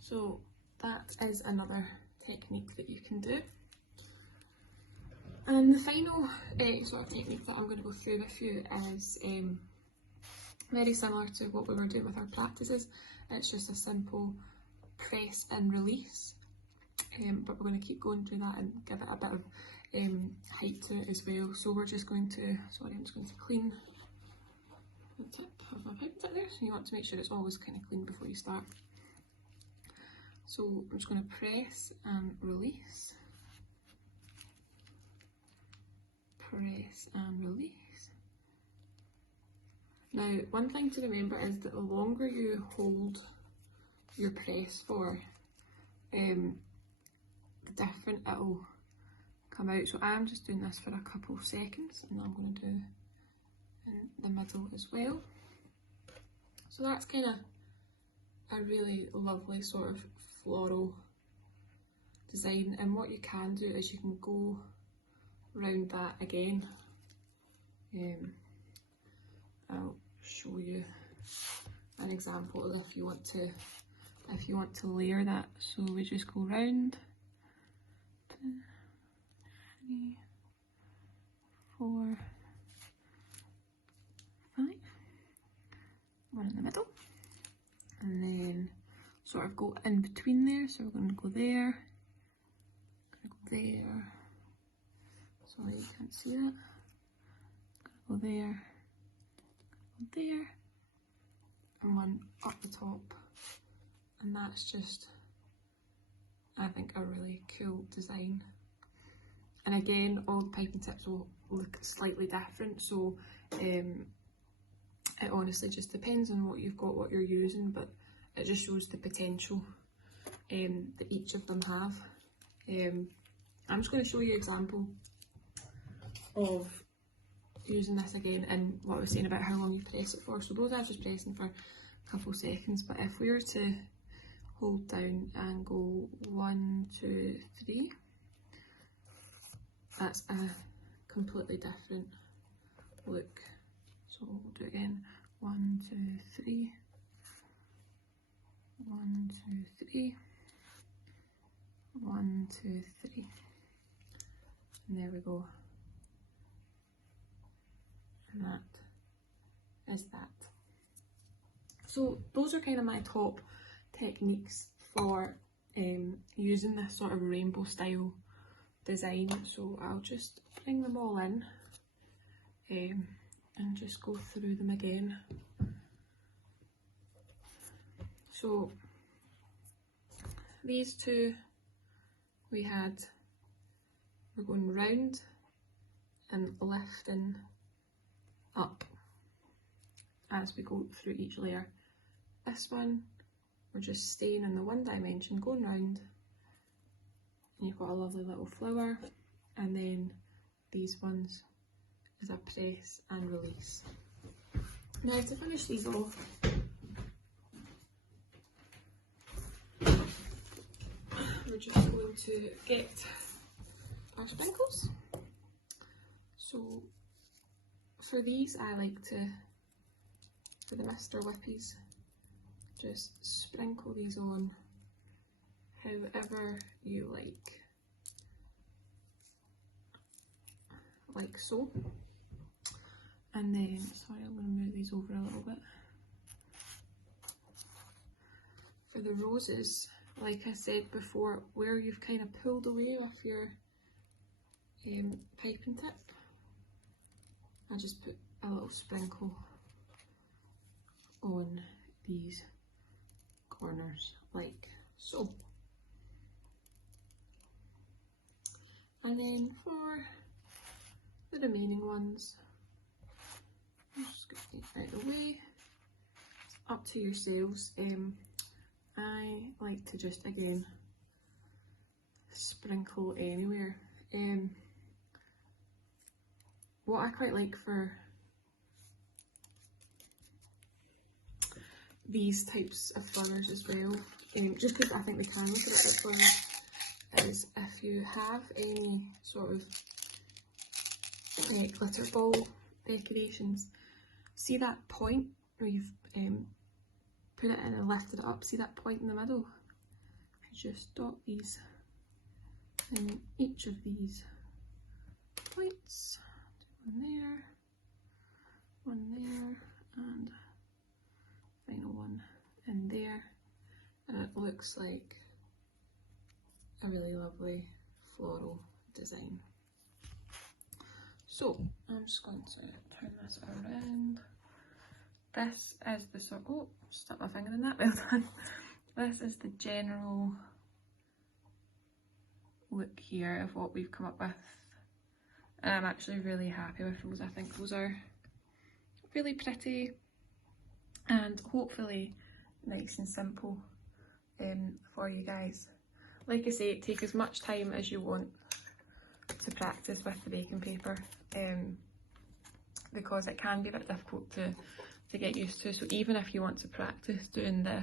So that is another technique that you can do. And the final sort of technique that I'm going to go through with you is very similar to what we were doing with our practices. It's just a simple press and release, but we're going to keep going through that and give it a bit of height to it as well. So we're just going to, I'm just going to clean the tip of my piping tip there. So you want to make sure it's always kind of clean before you start. So I'm just going to press and release. Press and release. Now, one thing to remember is that the longer you hold your press for, the different it'll come out. So I'm just doing this for a couple of seconds, and I'm going to do in the middle as well. So that's kind of a really lovely sort of floral design, and what you can do is you can go round that again. I'll show you an example of if you want to layer that. So we just go round, 2, 3, 4, 5, one in the middle, and then sort of go in between there. So we're going to go there, go there. Sorry, you can't see that. Go there, go there, and one up the top. And that's just, I think, a really cool design. And again, all the piping tips will look slightly different, so it honestly just depends on what you've got, what you're using, but it just shows the potential that each of them have. I'm just going to show you an example of using this again and what I was saying about how long you press it for. So those are just pressing for a couple seconds, but if we were to hold down and go 1, 2, 3, that's a completely different look. So we'll do it again, 1, 2, 3, 1, 2, 3, 1, 2, 3, and there we go. And that is that. So those are kind of my top techniques for using this sort of rainbow style design. So I'll just bring them all in and just go through them again. So these two we're going round and lifting up as we go through each layer. This one, we're just staying in the one dimension, going round, and you've got a lovely little flower, and then these ones is a press and release. Now to finish these off, we're just going to get our sprinkles. So for these, I like to, for the Mr. Whippies, just sprinkle these on however you like so. And then, sorry, I'm going to move these over a little bit. For the roses, like I said before, where you've kind of pulled away with your piping tip, I just put a little sprinkle on these corners like so. And then for the remaining ones, I'm just going to get out of the way. It's up to yourselves. I like to just, again, sprinkle anywhere. What I quite like for these types of flowers as well, just because I think they can look a bit fun, is if you have any sort of glitter ball decorations, see that point where you've put it in and lifted it up, see that point in the middle? I just dot these in each of these points. One there, and final one in there, and it looks like a really lovely floral design. So I'm just going to turn this around. This is the sort, oh, stuck my finger in that, well done. This is the general look here of what we've come up with, and I'm actually really happy with those. I think those are really pretty and hopefully nice and simple for you guys. Like I say, take as much time as you want to practice with the baking paper, because it can be a bit difficult to get used to. So even if you want to practice doing the